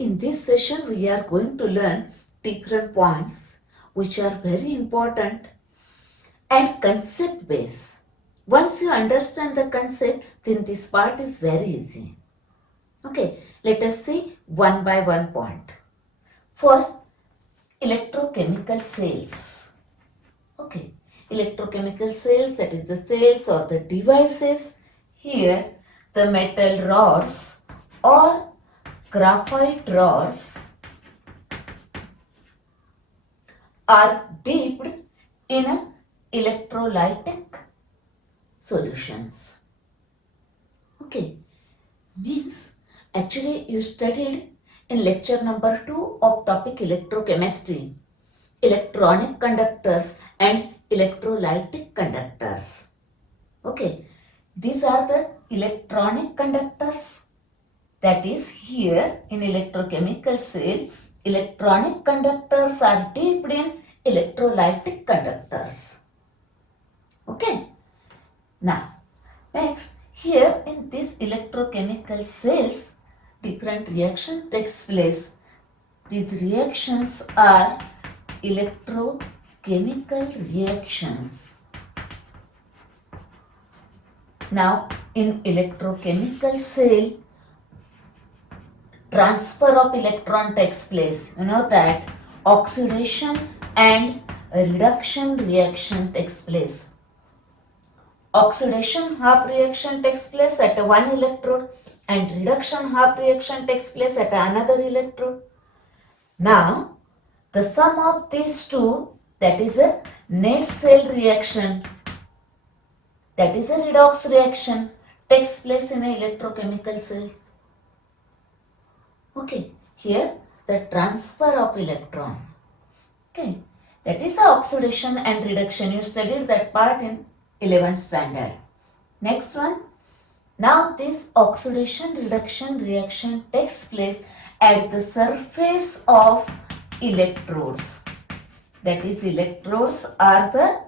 In this session, we are going to learn different points which are very important and concept based. Once you understand the concept, then this part is very easy. Okay, let us see one by one point. First, electrochemical cells. Okay, electrochemical cells, that is the cells or the devices. Here, the metal rods or graphite rods are dipped in electrolytic solutions. Okay, means actually you studied in lecture number 2 of topic electrochemistry, electronic conductors and electrolytic conductors. Okay, these are the electronic conductors. That is, here in electrochemical cell, electronic conductors are dipped in electrolytic conductors. Okay. Now, next, here in these electrochemical cells, different reaction takes place. These reactions are electrochemical reactions. Now, in electrochemical cell, transfer of electron takes place. You know that oxidation and reduction reaction takes place. Oxidation half reaction takes place at one electrode and reduction half reaction takes place at another electrode. Now, the sum of these two, that is a net cell reaction, that is a redox reaction, takes place in electrochemical cells. Okay, here the transfer of electron. Okay, that is the oxidation and reduction. You studied that part in 11th standard. Next one. Now this oxidation reduction reaction takes place at the surface of electrodes. That is, electrodes are the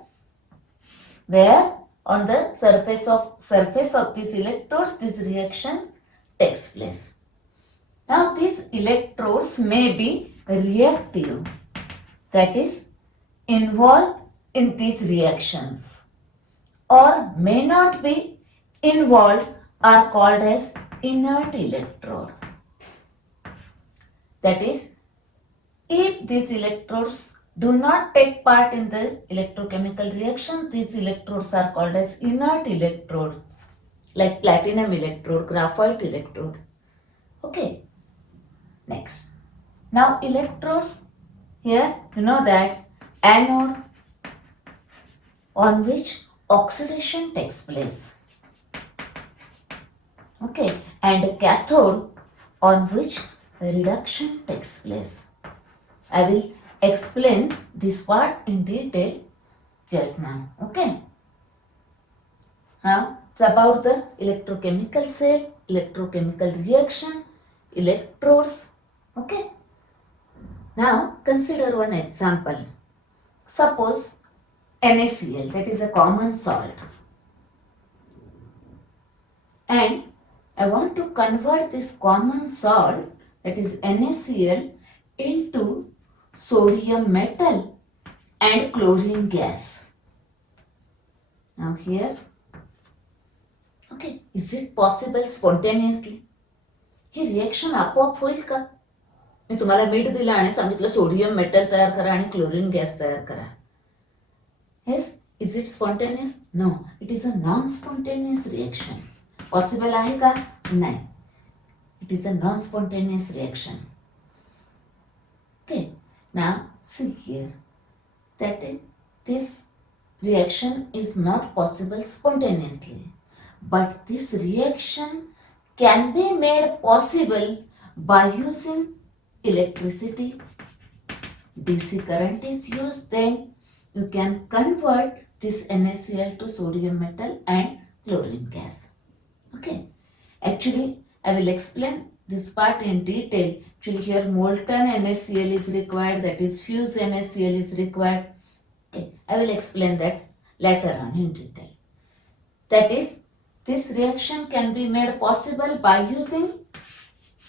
where on the surface of these electrodes this reaction takes place. Now these electrodes may be reactive, that is involved in these reactions, or may not be involved, are called as inert electrode. That is, if these electrodes do not take part in the electrochemical reaction, these electrodes are called as inert electrodes, like platinum electrode, graphite electrode. Okay. Next. Now electrodes, here you know that anode on which oxidation takes place. Okay, and cathode on which reduction takes place. I will explain this part in detail just now. Okay. Now it's about the electrochemical cell, electrochemical reaction, electrodes. Okay. Now consider one example. Suppose NaCl, that is a common salt, and I want to convert this common salt, that is NaCl, into sodium metal and chlorine gas. Now here, okay, is it possible spontaneously? He reaction आपोआप होईल का? मी तुम्हाला मीठ दिलं आणि सांगितलं sodium metal तयार करा आणि क्लोरीन गॅस तयार करा. Yes, is it spontaneous? No, it is a non-spontaneous reaction. Possible आहे का? नाही. It is a non-spontaneous reaction. Okay, now see here that this reaction is not possible spontaneously, but this reaction can be made possible by using electricity. DC current is used, then you can convert this NaCl to sodium metal and chlorine gas. Okay, actually I will explain this part in detail. Actually here molten NaCl is required, that is fused NaCl is required. Okay, I will explain that later on in detail. That is, this reaction can be made possible by using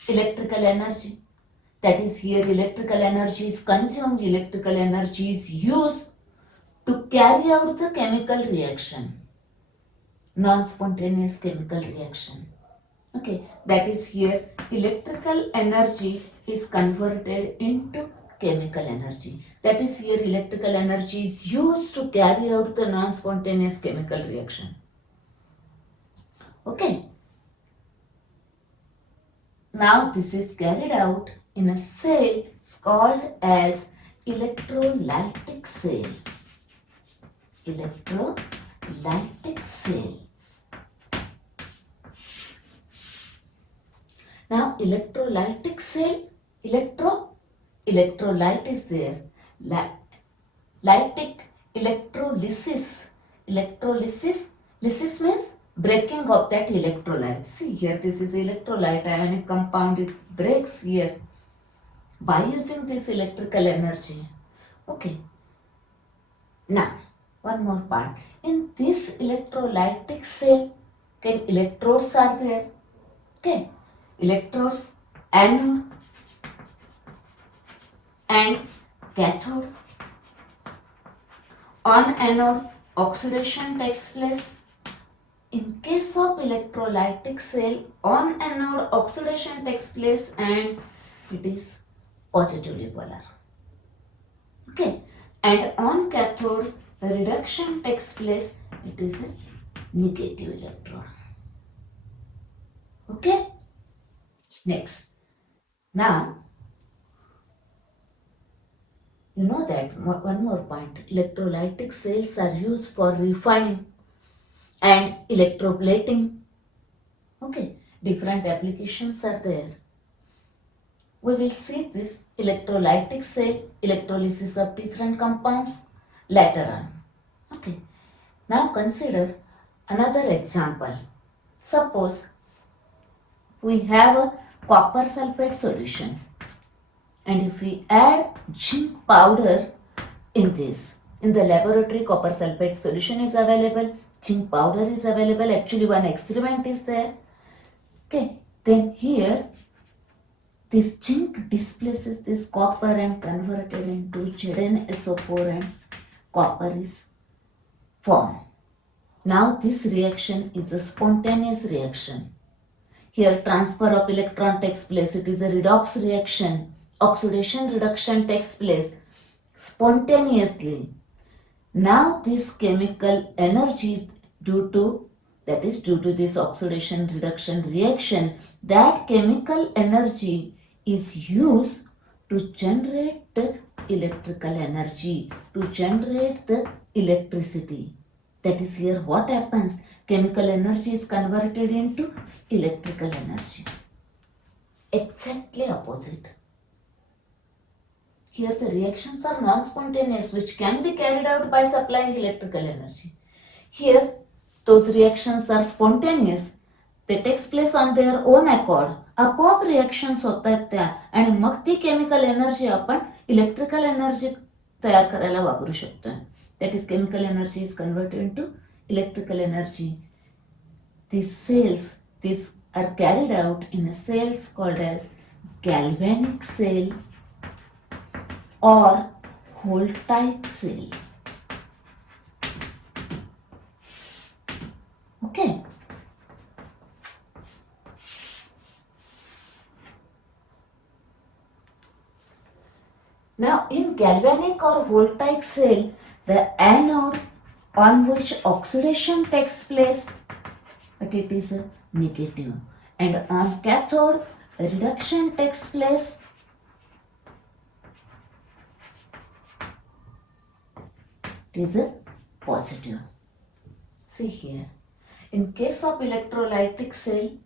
electrical energy. That is, here electrical energy is consumed, electrical energy is used to carry out the chemical reaction, non-spontaneous chemical reaction. Okay, that is, here electrical energy is converted into chemical energy. That is, here electrical energy is used to carry out the non-spontaneous chemical reaction. Okay. Now this is carried out in a cell called as electrolytic cell. Electrolytic cells. Now electrolytic cell, electrolyte is there. Lytic, electrolysis. Lysis means breaking of that electrolyte. See here, this is electrolyte, ionic compound, it breaks here by using this electrical energy. Okay. Now, one more part. In this electrolytic cell, electrodes are there. Okay. Electrodes, anode and cathode. On anode, oxidation takes place. In case of electrolytic cell, on anode oxidation takes place and it is positively polar. Okay. And on cathode, the reduction takes place, it is a negative electron. Okay. Next. Now, you know that one more point. Electrolytic cells are used for refining and electroplating. Okay, different applications are there. We will see this electrolytic cell, electrolysis of different compounds later on. Okay, now consider another example. Suppose we have a copper sulfate solution and if we add zinc powder in this, in the laboratory copper sulfate solution is available, zinc powder is available, actually one experiment is there. Okay, then here this zinc displaces this copper and converted into ZnSO4 and copper is formed. Now this reaction is a spontaneous reaction. Here transfer of electron takes place, it is a redox reaction. Oxidation reduction takes place spontaneously. Now this chemical energy due to this oxidation reduction reaction, that chemical energy is used to generate the electrical energy, to generate the electricity. That is, here what happens? Chemical energy is converted into electrical energy. Exactly opposite. Here the reactions are non-spontaneous, which can be carried out by supplying electrical energy. Here those reactions are spontaneous. They takes place on their own accord. आपोआप reactions होतात त्या आणि मग ती chemical energy आपण electrical energy तयार करायला वापरू शकतो. That is, chemical energy is converted into electrical energy. These cells are carried out in a cells called as galvanic cell or voltaic cell. Okay. Now in galvanic or voltaic cell, the anode on which oxidation takes place, but it is a negative, and on cathode reduction takes place, it is a positive. See here, in case of electrolytic cell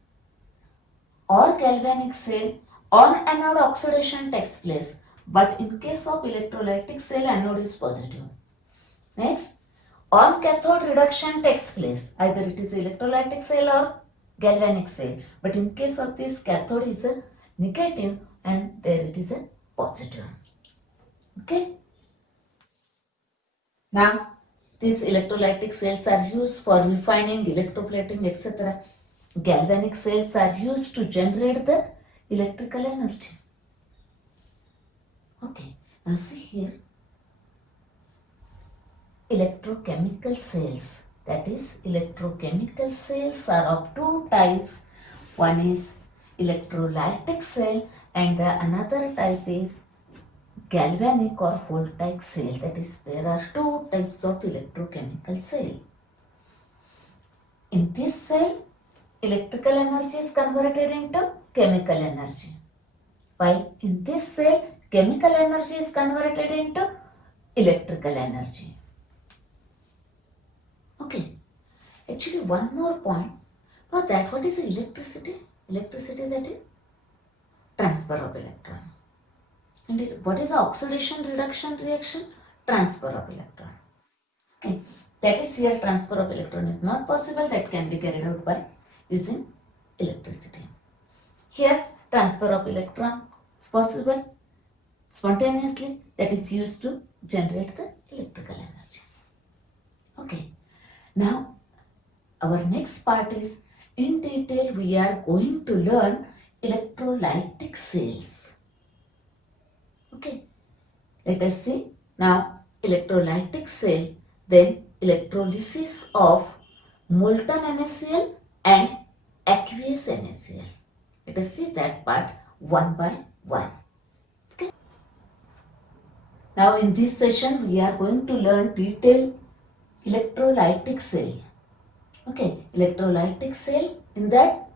or galvanic cell, on anode oxidation takes place, but in case of electrolytic cell, anode is positive. Next, on cathode reduction takes place, either it is electrolytic cell or galvanic cell, but in case of this, cathode is a negative and there it is a positive. Okay. Now, these electrolytic cells are used for refining, electroplating, etc. Galvanic cells are used to generate the electrical energy. Okay, now see here, electrochemical cells. That is, electrochemical cells are of two types. One is electrolytic cell and the another type is galvanic or voltaic cell. That is, there are two types of electrochemical cell. In this cell, electrical energy is converted into chemical energy. While in this cell, chemical energy is converted into electrical energy. Okay. Actually, one more point. Now that what is electricity? Electricity, that is transfer of electron. And what is the oxidation reduction reaction? Transfer of electron. Okay. That is here transfer of electron is not possible. That can be carried out by using electricity. Here transfer of electron is possible spontaneously. That is used to generate the electrical energy. Okay. Now our next part is, in detail we are going to learn electrolytic cells. Okay, let us see now electrolytic cell, then electrolysis of molten NaCl and aqueous NaCl. Let us see that part one by one. Okay. Now in this session we are going to learn detailed electrolytic cell. Okay, electrolytic cell, in that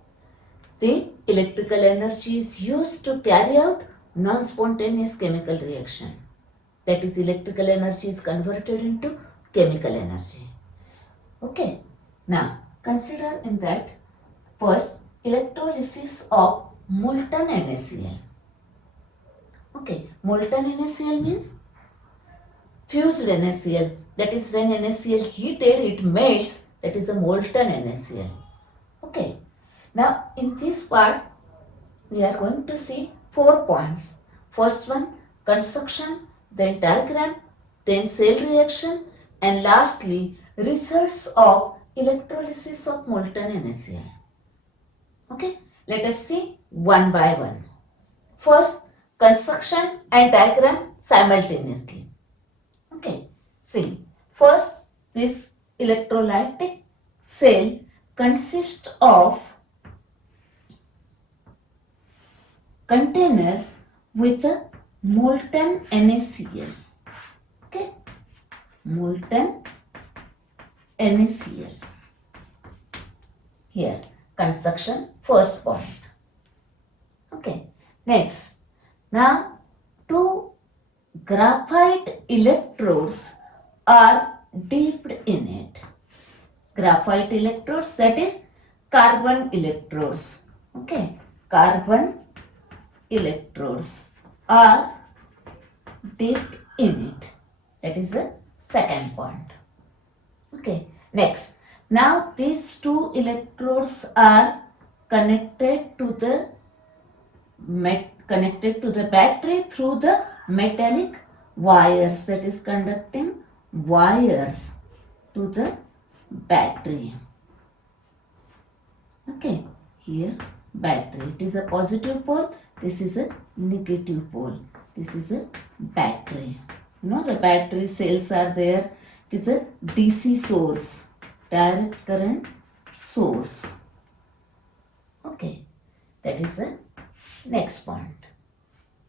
the electrical energy is used to carry out non-spontaneous chemical reaction. That is, electrical energy is converted into chemical energy. Okay. Now, consider in that first electrolysis of molten NaCl. Okay. Molten NaCl means fused NaCl. That is, when NaCl heated, it melts. That is a molten NaCl. Okay. Now, in this part, we are going to see 4 points. First one, construction, then diagram, then cell reaction, and lastly, results of electrolysis of molten NaCl. Okay, let us see one by one. First, construction and diagram simultaneously. Okay, see, first, this electrolytic cell consists of container with a molten NaCl. Okay, molten NaCl. Here, construction, first point. Okay, next. Now, two graphite electrodes are dipped in it. Graphite electrodes, that is carbon electrodes. Okay, carbon electrodes are dipped in it. That is the second point. Okay, next. Now these two electrodes are connected to the battery through the metallic wires, that is conducting wires to the battery. Okay, here battery, it is a positive pole, this is a negative pole, this is a battery. You know, the battery cells are there. It is a DC source, direct current source. Okay, that is the next point.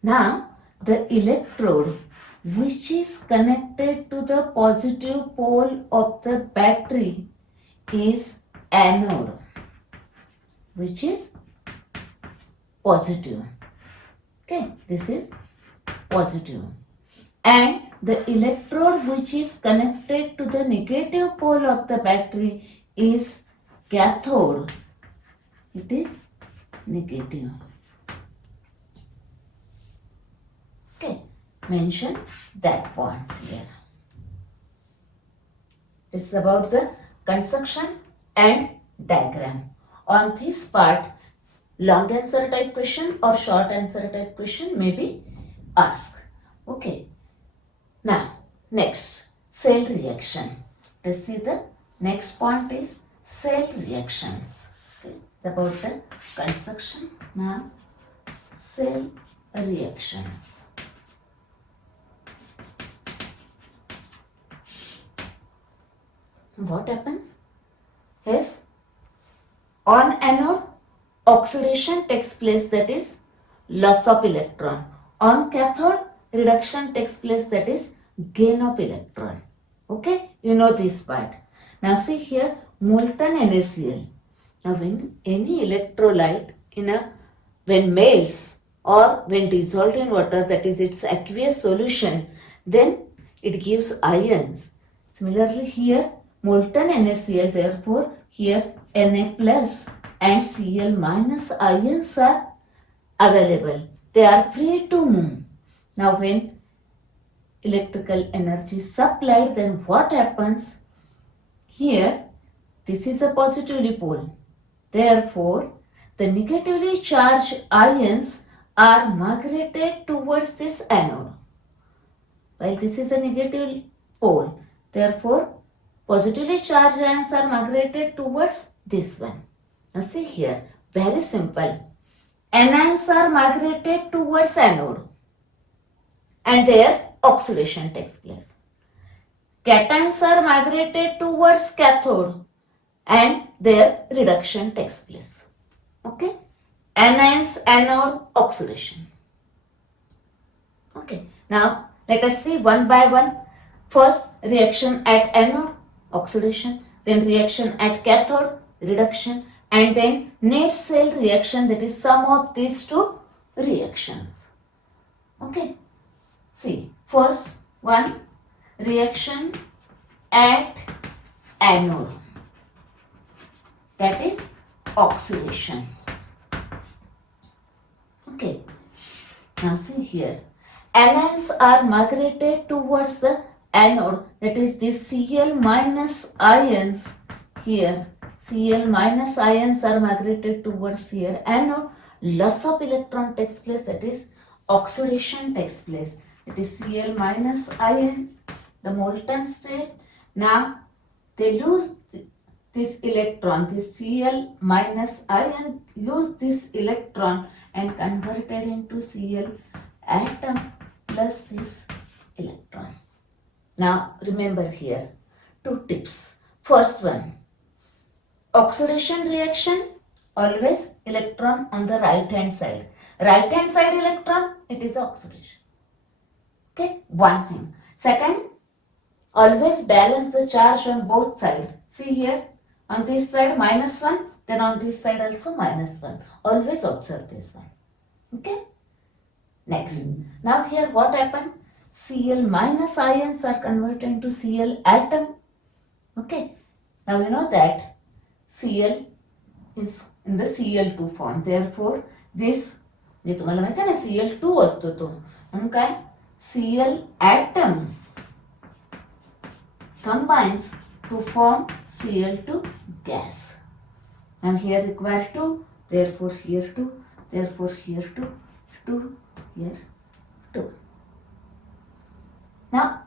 Now the electrode which is connected to the positive pole of the battery is anode, which is positive. Okay, this is positive. And the electrode which is connected to the negative pole of the battery is cathode. It is negative. Okay, mention that points here. This is about the construction and diagram. On this part, long answer type question or short answer type question may be asked. Okay. Now, next, cell reaction. Let's see, the next point is cell reactions. Okay. About the construction. Now, cell reactions. what happens? Yes, on anode, oxidation takes place, that is loss of electron. On cathode, reduction takes place, that is gain of electron. Okay, you know this part. Now see here, molten NaCl. Now when any electrolyte when melts or when dissolved in water, that is its aqueous solution, then it gives ions. Similarly here, molten NaCl, therefore here Na plus and Cl minus ions are available. They are free to move. Now when electrical energy is supplied, then what happens? Here, this is a positively pole. Therefore, the negatively charged ions are migrated towards this anode. While this is a negative pole, therefore, positively charged ions are migrated towards this one. Now see here, very simple. Anions are migrated towards anode and their oxidation takes place. Cations are migrated towards cathode and their reduction takes place. Okay? Anions, anode, oxidation. Okay. Now let us see one by one. First reaction at anode, oxidation, then reaction at cathode, reduction, and then net cell reaction, that is sum of these two reactions. Okay. See, first one, reaction at anode, that is oxidation. Okay, now see here, anions are migrated towards the anode, that is this Cl minus ions here. Cl minus ions are migrated towards here anode. Loss of electron takes place, that is oxidation takes place. It is Cl minus ion, the molten state. Now they lose this electron, this Cl minus ion lose this electron and converted into Cl atom plus this electron. Now remember here two tips. First one, oxidation reaction, always electron on the right hand side. Right hand side electron, it is oxidation. Okay, one thing. Second, always balance the charge on both sides. See here, on this side -1, then on this side also -1. Always observe this one. Okay. Next, now here what happened? Cl minus ions are converted into Cl atom. Okay. Now you know that Cl is in the Cl2 form. Therefore, this जे तुम्हाला माहिती आहे ना Cl2 असतो तो, म्हणून काय Cl atom combines to form Cl2 gas. Now here require 2, therefore here 2, therefore here 2, 2, here 2. Now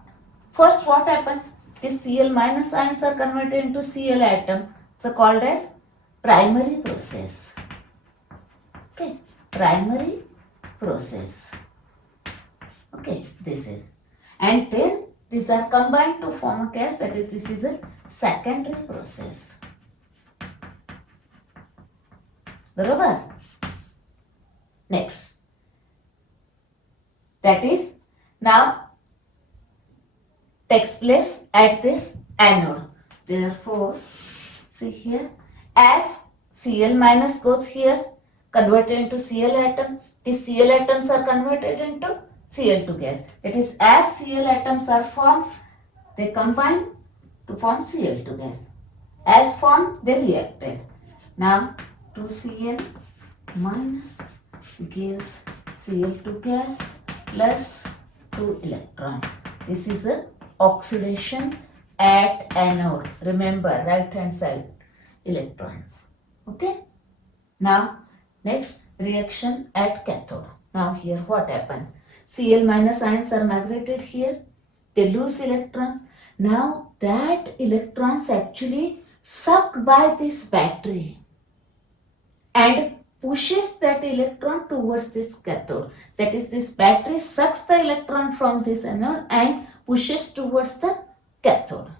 first what happens? These Cl minus ions are converted into Cl atom. So called as primary process. Okay, primary process. Okay, this is. And then these are combined to form a gas, that is, this is a secondary process. Barabar? Next. That is now takes place at this anode. Therefore, see here, as Cl minus goes here, converted into Cl atom, these Cl atoms are converted into Cl2 gas. That is, as Cl atoms are formed, they combine to form Cl2 gas. As formed, they reacted. Now, 2Cl minus gives Cl2 gas plus 2 electron. This is a oxidation at anode. Remember, right hand side electrons. Okay. Now, next reaction at cathode. Now here what happened? Cl minus ions are migrated here. They lose electrons. Now that electrons actually sucked by this battery and pushes that electron towards this cathode. That is, this battery sucks the electron from this anode and pushes towards the cathode.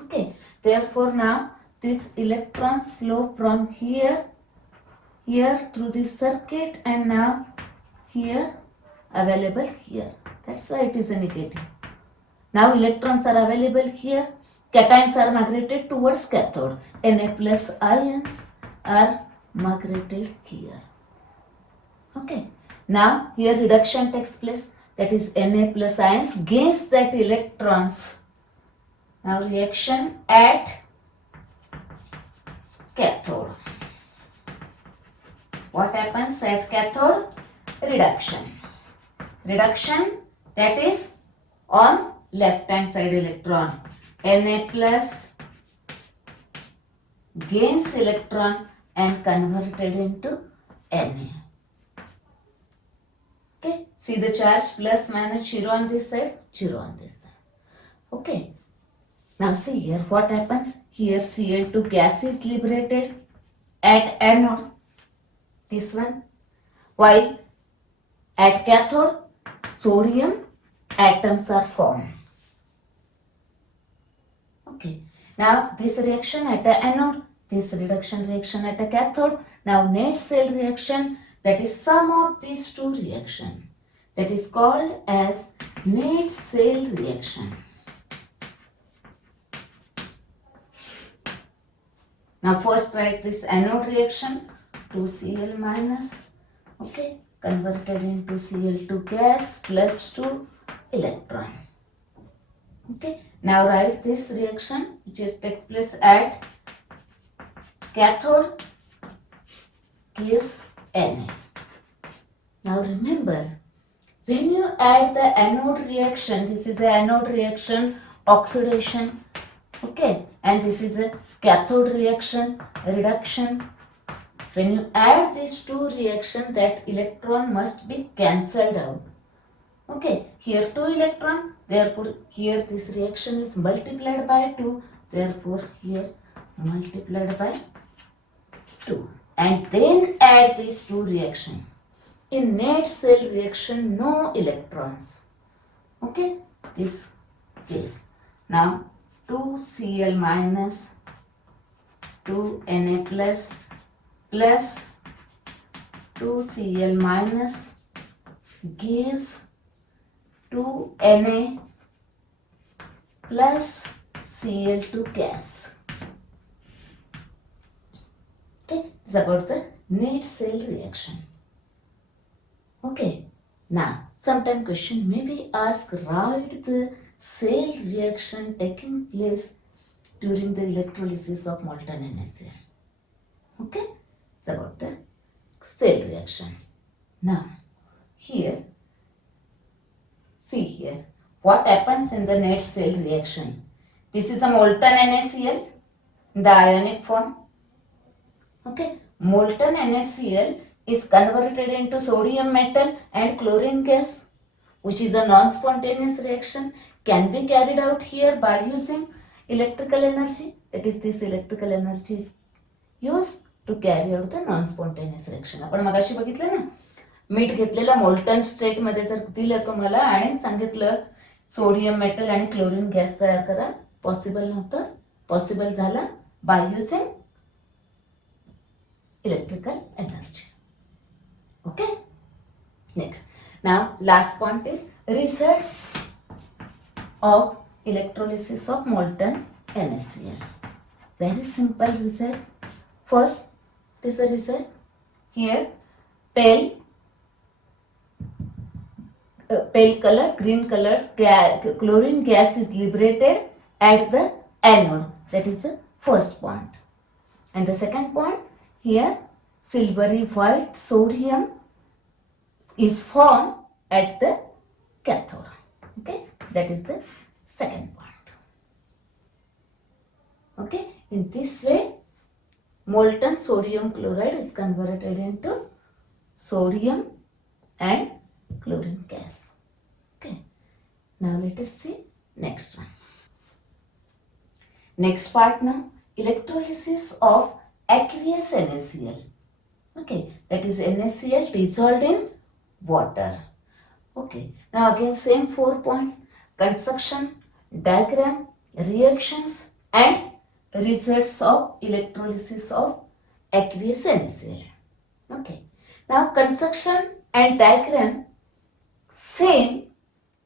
Okay, therefore now these electrons flow from here through this circuit and now here available here. That's why it is a negative. Now electrons are available here. Cations are migrated towards cathode. Na plus ions are migrated here. Okay. Now here reduction takes place. That is Na plus ions gains that electrons. Now reaction at cathode. What happens at cathode? Reduction. Reduction, that is on left hand side electron. Na plus gains electron and converted into Na. Okay, see the charge plus minus 0 on this side, 0 on this side. Okay, now see here what happens. Here Cl2 gas is liberated at anode, this one, while at cathode sodium atoms are formed. Okay, now this reaction at a anode, this reduction reaction at a cathode. Now NaCl reaction, that is sum of these two reactions, that is called as NaCl reaction. Now first write this anode reaction, 2Cl minus, okay, converted into Cl2 gas plus 2 electron. Okay, now write this reaction which is takes place at cathode gives Na. Now remember, when you add the anode reaction, this is the anode reaction, oxidation, okay, and this is a cathode reaction, reduction. When you add these two reactions, that electron must be cancelled out. Okay, here 2 electron, therefore here this reaction is multiplied by 2, therefore here multiplied by 2. And then add these two reactions. In NaCl reaction, no electrons. Okay, this case. Now 2Cl minus 2Na plus 2Cl minus gives 2Na plus Cl2 gas. Okay, it's about the NaCl reaction. Okay, now sometime question may be asked, write the cell reaction taking place during the electrolysis of molten NaCl. Okay, it's about the cell reaction. Now here, see here, what happens in the NaCl reaction. This is a molten NaCl in the ionic form. Okay, molten NaCl is converted into sodium metal and chlorine gas, which is a non-spontaneous reaction, can be carried out here by using electrical energy. That is, this electrical energy is used to carry out the non-spontaneous reaction. आपण मगाशी बघितलं ना, मीठ घेतलेलं molten state मध्ये जर दिलं तुम्हाला आणि सांगितलं सोडियम मेटल आणि क्लोरीन गॅस तयार करा, पॉसिबल नव्हतं, पॉसिबल झालं by using electrical energy. Okay, next, now last point is results of electrolysis of molten NaCl. Very simple result. First, this is the result. Here pale color, green color chlorine gas is liberated at the anode. That is the first point. And the second point, here silvery white sodium is formed at the cathode. Okay, that is the second point. Okay, in this way molten sodium chloride is converted into sodium and chlorine gas. Okay, now let us see next one. Next part now, electrolysis of aqueous NaCl. Okay, that is NaCl dissolved in water. Okay, now again same 4 points: construction, diagram, reactions and results of electrolysis of aqueous NaCl. Okay. Now construction and diagram same,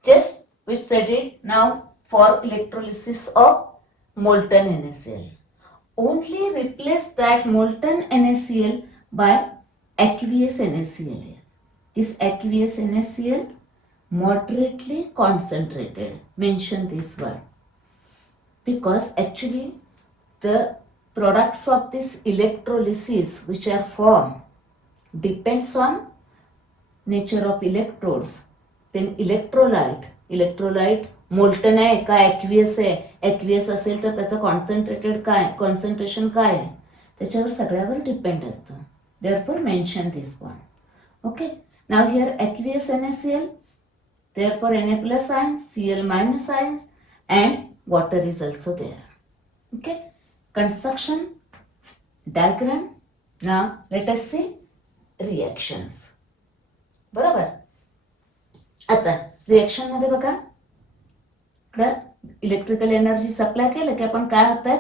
just we studied now for electrolysis of molten NaCl. Only replace that molten NaCl by aqueous NaCl. This aqueous NaCl moderately concentrated. Mention this word. Because actually the products of this electrolysis which are formed depends on nature of electrodes. Then electrolyte molten आहे का aqueous आहे, aqueous असेल तर त्याचं concentration काय आहे त्याच्यावर सगळ्यावर depend असतो. Therefore mention this point. Okay. Now here aqueous NaCl, therefore Na plus ions, Cl minus ions and water is also there. Okay. Construction diagram. Now let us see reactions. बरोबर. आता reaction मध्ये बघा electrical energy supply केलं की आपण काय होतात,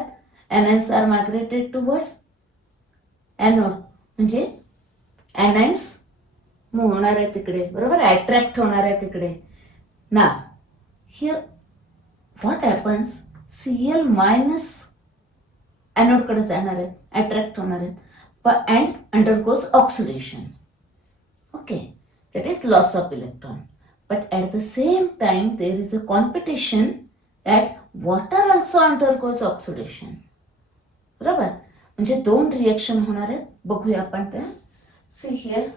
एनायन्स are migrated towards anode, म्हणजे एनायन्स मूव्ह होणार आहे तिकडे, बरोबर, अट्रॅक्ट होणार आहे तिकडे. ना here what happens, Cl minus anode कडे जाणार आहेत, अट्रॅक्ट होणार आहेत and undergoes oxidation. Okay, that is loss of electron. But at the same time, there is a competition that water also undergoes oxidation. बरोबर, म्हणजे दोन रिएक्शन होणार आहेत. बघूया आपण त्या. See here,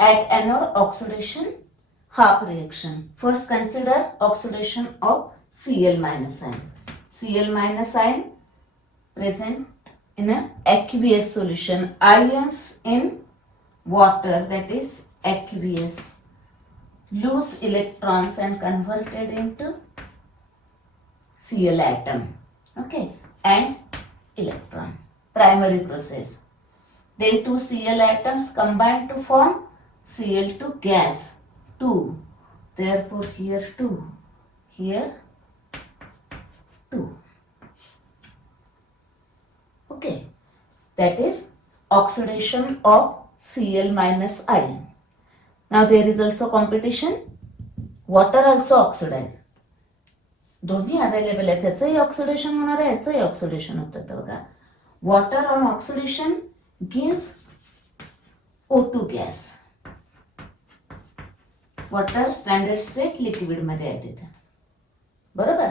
at anode oxidation, half reaction. First consider oxidation of Cl minus ion. Cl minus ion present in a aqueous solution. Ions in water, that is aqueous, lose electrons and converted into Cl atom. Okay, and electron, primary process. Then two Cl atoms combine to form Cl2 gas, 2. Therefore here 2, here 2. Okay, that is oxidation of Cl minus ion. Now there is also competition. Water also oxidize. दोन्ही available आहे, त्याचंही oxidation होणार आहे, याचंही oxidation होतं. तर बघा, water on oxidation gives O2 gas. Water standard state liquid मध्ये आहे तिथे, बरोबर.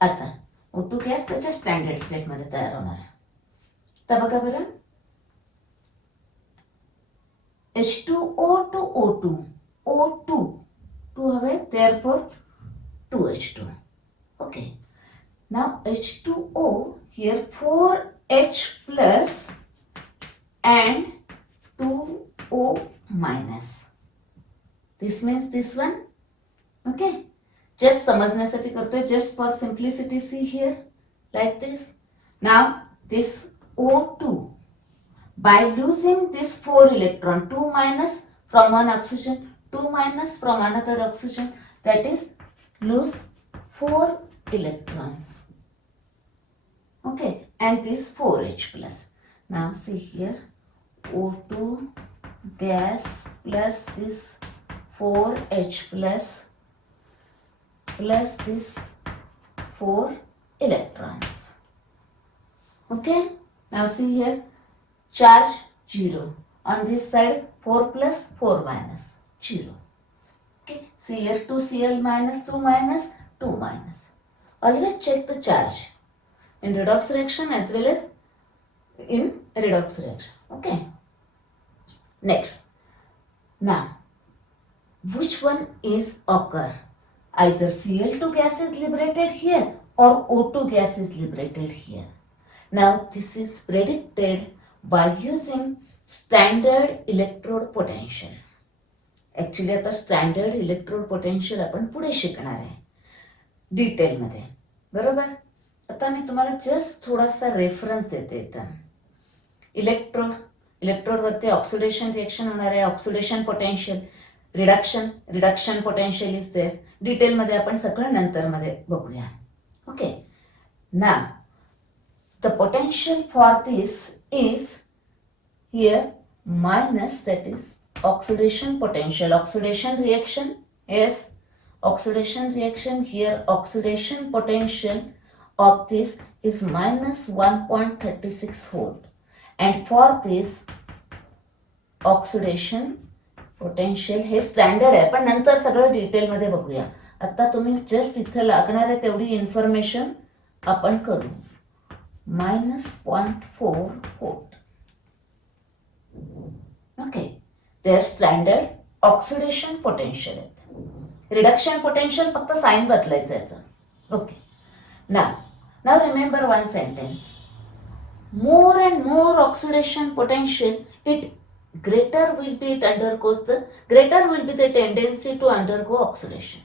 आता O2 गॅस त्याच्या स्टँडर्ड स्टेट मध्ये तयार होणार आहे. तर बघा बरं, H2O to O2, O2, 2 हवे, therefore 2H2. Okay, now H2O, here 4H plus and 2O minus. This means this one. Okay, just समजण्यासाठी करतोय, just for simplicity. See here, like this. Now this O2, by losing this 4 electron, 2 minus from one oxygen, 2 minus from another oxygen, that is lose 4 electrons. Okay, and this 4H plus. Now see here, O2 gas plus this 4H plus this 4 electrons. Okay, now see here, charge 0. On this side 4 plus 4 minus 0. Okay, see here 2 Cl minus 2 minus 2 minus. Always check the charge in redox reaction as well as in redox reaction. Okay. Next. Now, which one is occur? Either Cl2 gas is liberated here or O2 gas is liberated here. Now this is predicted by using standard electrode potential. Actually आता standard electrode potential आपण पुढे शिकणार आहे डिटेलमध्ये, बरोबर. आता मी तुम्हाला just थोडासा रेफरन्स देते. इथं इलेक्ट्रोडवरती ऑक्सिडेशन रिएक्शन होणार आहे, oxidation potential, reduction potential is there. डिटेलमध्ये आपण सगळं नंतरमध्ये बघूया. ओके, ना the potential for this is here minus, that is oxidation potential. Oxidation reaction is oxidation reaction, here oxidation potential of this is minus 1.36 volt, and for this oxidation potential हे standard आहे, पण नंतर सगळं डिटेलमध्ये बघूया. आता तुम्ही जस्ट इथं लागणार आहे तेवढी इन्फॉर्मेशन आपण करू. -0.4 व्होल्ट. ओके, ते स्टँडर्ड ऑक्सिडेशन पोटेन्शियल आहेत. रिडक्शन पोटेन्शियल फक्त साइन बदलायचं आहे. Okay, now remember one sentence. More and more oxidation potential it greater will be the tendency to undergo oxidation.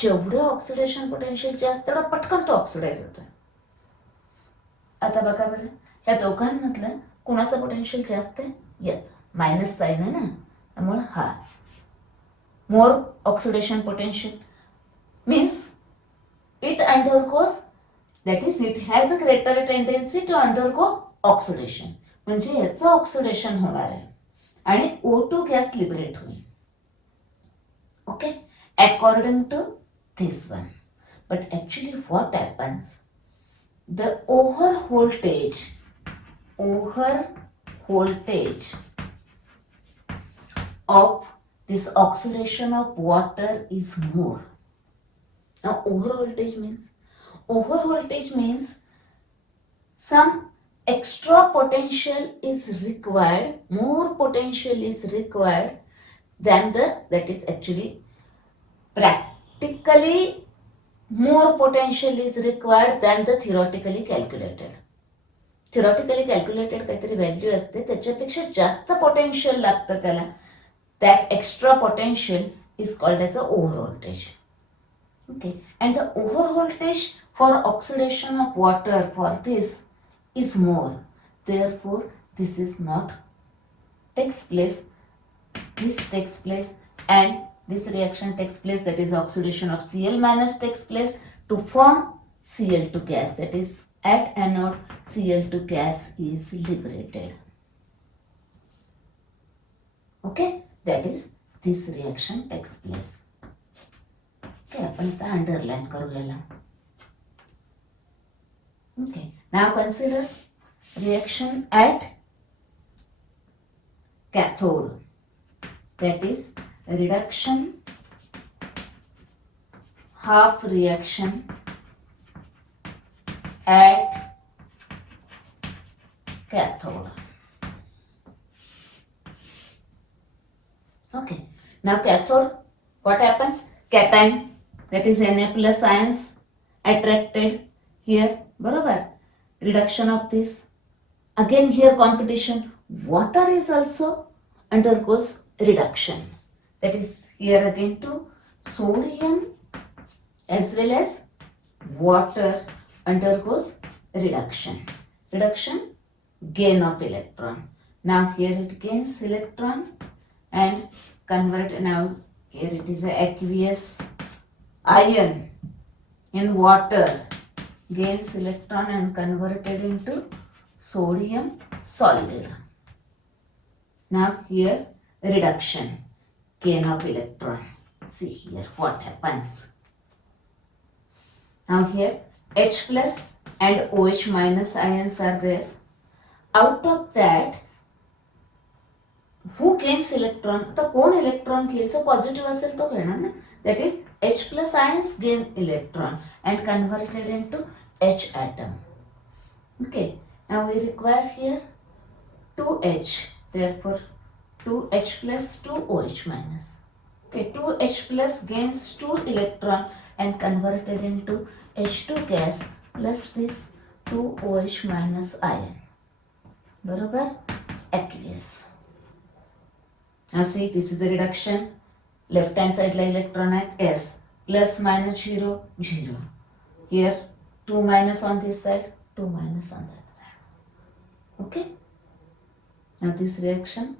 जेवढं ऑक्सिडेशन पोटेन्शियल जास्त तेवढं पटकन तो ऑक्सिडाइज होतोय. आता बघा बरं, ह्या दोघांमधलं कुणाचं पोटेन्शियल जास्त आहे? यात मायनस साइन आहे ना, त्यामुळे हा more oxidation potential means it undergoes, that is it has a greater tendency to undergo oxidation. म्हणजे याचं ऑक्सिडेशन होणार आहे आणि O2 गॅस लिबरेट होईल. Okay, according to this one. But actually what happens, the over voltage of this oxidation of water is more. Now over voltage means some extra potential is required, more potential is required than that is actually practically more potential is required than the theoretically calculated. Theoretically calculated काहीतरी value असते, त्याच्यापेक्षा जास्त potential लागतं त्याला. That extra potential is called as a over voltage. Okay, and the over voltage for oxidation of water for this is more. Therefore, this is not takes place. This takes place and this reaction takes place, that is oxidation of Cl minus takes place to form Cl2 gas, that is at anode Cl2 gas is liberated. Okay, that is this reaction takes place. Okay, आपण इथं underline करूया. Okay, now consider reaction at cathode, that is reduction, half reaction at cathode. Okay, now cathode, what happens? Cation, that is Na plus ions attracted here, बरोबर. Reduction of this, again here competition, water is also undergoes reduction, that is here again to sodium as well as water undergoes reduction, gain of electron. Now here it gains electron and convert, now here it is a aqueous ion in water, gains electron and converted into sodium solid. Now here reduction, gain of electron. See here what happens. Now here H plus and OH minus ions are there. Out of that, who gains electron? तर कोण electron घेईल? जो positive असेल तो घेणार ना. That is H plus ions gain electron and converted into H atom. Okay, now we require here 2H, therefore 2H plus 2OH minus. Okay, 2H plus gains 2 electron and converted into H2 gas plus this 2OH minus ion. बरोबर, aqueous. Now see, this is the reduction. Left hand side la electron at S, plus minus 0, 0. Here 2 minus on this side, 2 minus on that side. Okay. Now this reaction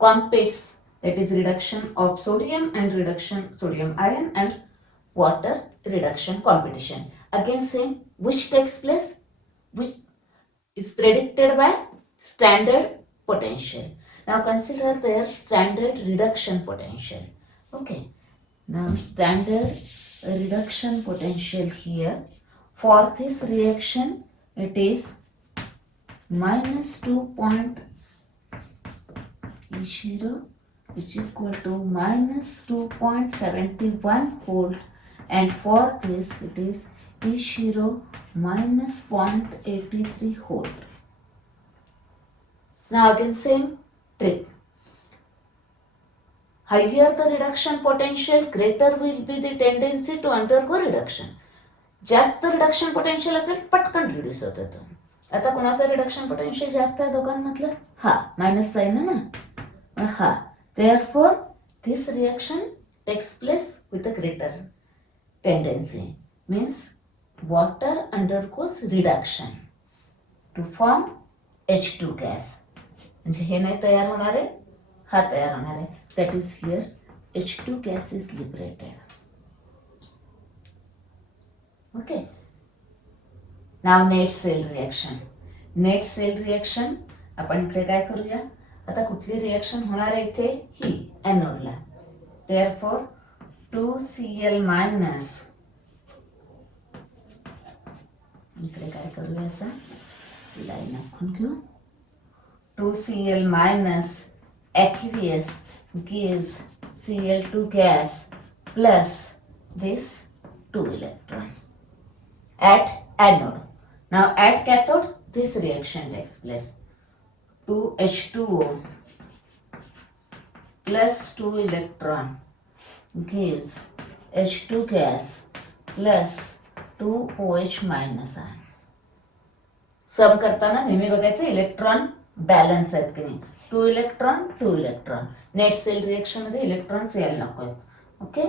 competes, that is reduction of sodium and reduction sodium ion and water reduction competition. Again same, which takes place, which is predicted by standard potential. Now consider their standard reduction potential. Okay. Now standard reduction potential here for this reaction, it is minus 2.E0 which equal to minus 2.71 volt, and for this it is E0 minus 0.83 volt. Now again same trick. Higher the reduction potential, greater will be the tendency to undergo reduction. जास्त reduction potential असेल पटकन reduce होतो तो. आता कोणाचं reduction potential जास्त आहे दोघांमधलं? हा, मायनस साइन आहे ना, हा. Therefore this reaction takes place with a greater tendency, means water undergoes reduction to form H2 gas. म्हणजे हे नाही तयार होणार आहे, हा तयार होणार आहे. That is here H2 gas is liberated. Okay. Now net cell reaction. Net cell reaction आपण इकडे काय करूया, आता कुठली रिएक्शन होणार आहे इथे, ही एनोडला. Therefore 2Cl मायनस, इकडे काय करूया असा लाईन आखून घेऊ. 2Cl minus aqueous gives Cl2 gas plus this 2 electron at anode. Now at cathode this reaction takes place. 2H2O plus 2 electron gives H2 gas plus 2OH minus ion. सम करताना नेहमी बघायचं electron balance आहेत की नाही. 2 electron 2 electron. Net cell reaction मध्ये electrons यायला नको आहेत. ओके.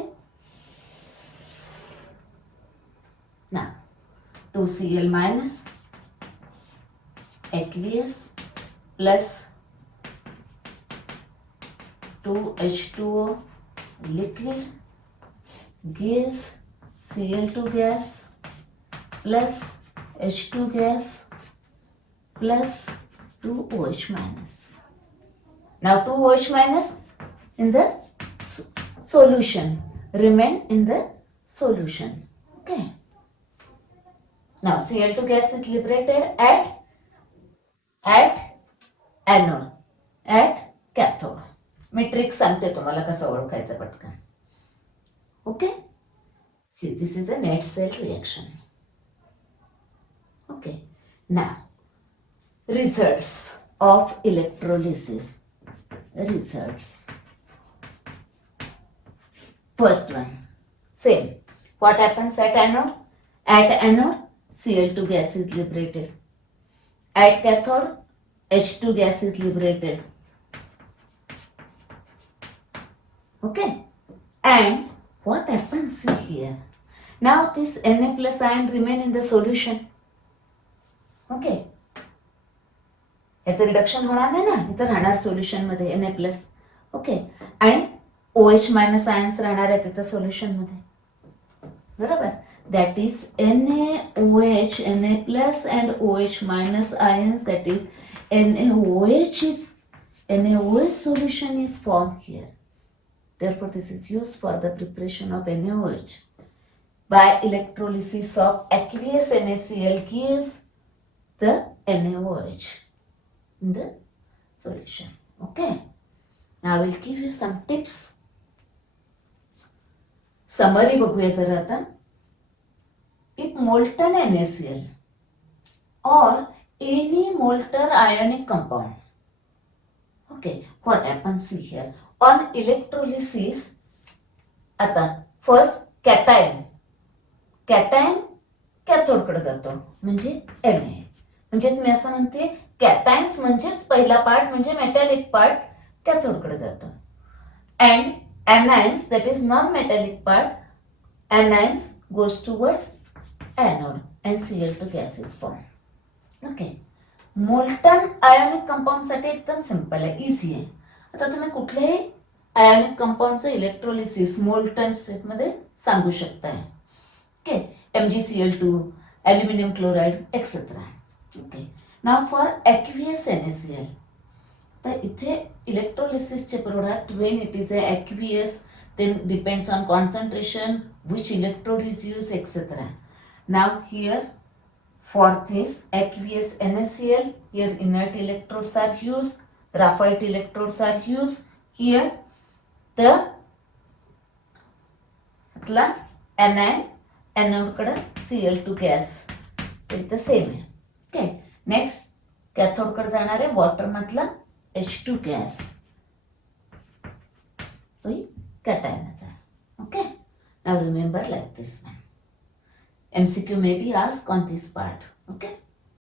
ना 2Cl minus aqueous plus 2H2O liquid gives Cl2 gas plus H2 gas plus 2OH minus. Now 2OH minus in the solution, remain in the solution. Okay. Now Cl2 gas is liberated at anode, at cathode. Me trick सांगते तुम्हाला कसं ओळखायचं पटकन. Okay. See, this is a net cell reaction. Okay. Now results of electrolysis. Results. First one, same. What happens at anode? At anode, Cl2 gas is liberated. At cathode, H2 gas is liberated. Okay. And what happens here? Now this Na plus ion remain in the solution. Okay. याचं reduction होणार नाही ना, इथं राहणार solution मध्ये Na plus. Okay. आणि OH minus ions राहणार आहेत इथं सोल्युशन मध्ये, बरोबर. That is NaOH, Na plus and OH minus ions, that is NaOH solution is formed here. Therefore this is used for the preparation of NaOH. By electrolysis of aqueous NaCl gives the NaOH in the solution. Okay. Now I will give you some tips. Summary बघूया जरा आता. If molten NaCl or any molten ionic compound, okay, what happens here on electrolysis? आता first cation cathode कडे जातो म्हणजे Na. म्हणजेच मी असं म्हणते कॅटायन्स म्हणजेच पहिला पार्ट म्हणजे मेटॅलिक पार्ट कॅथोड कडे जातो, and anions, that is non-metallic part, anions goes towards anode and Cl2 gas is formed. Okay. Molten ionic compound साठी एकदम सिंपल आहे, इझी आहे. आता तुम्ही कुठल्याही आयोनिक कंपाऊंडचं इलेक्ट्रोलिसिस मोल्टन स्टेट मध्ये सांगू शकताय. Okay. MgCl2, aluminium chloride etcetera. Okay. Now for aqueous NaCl. तर इथे इलेक्ट्रोलिसिसचे product when it is aqueous then depends on concentration, which electrode is used, etc. Now here for this aqueous NaCl, here inert electrodes are used, graphite electrodes are used. Here the anion anode कडे Cl2 gas with the same आहे. Okay. Next cathode कडे जाणार आहे water मधला H2 gas. तो ही cation आहे. Okay. Now remember like this one. MCQ may be asked on this part. Okay.